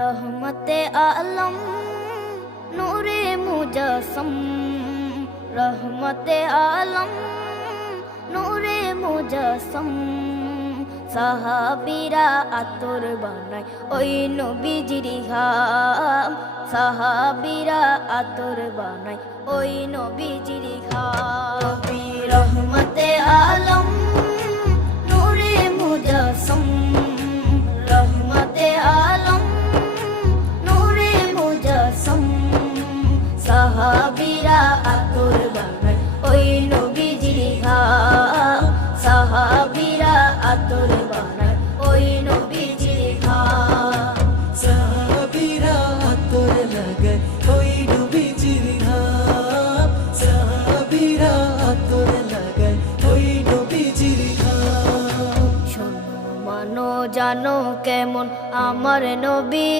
रहमते आलम नूरे मुजस्सम, रहमते आलम नूरे मुजस्सम। সাহাবীরা আতর বানায় ওই নবীজির ঘাম, সাহাবীরা আতর বানায় ওই নবীজির ঘাম। নবী রহমতে আলম নূরে মুজস্সম, রহমতে আলম নূরে মুজস্সম। সাহাবীরা আতর বানায় ওই নবীজির ঘাম, সাহাবীরা আতর বানায় ওই নবীজির ঘাম। সাহাবীরা আতর লাগায় ওই নবীজির ঘাম, সাহাবীরা আতর লাগায় ওই নবীজির ঘাম। শোনো মানো জানো কেমন আমার নবী।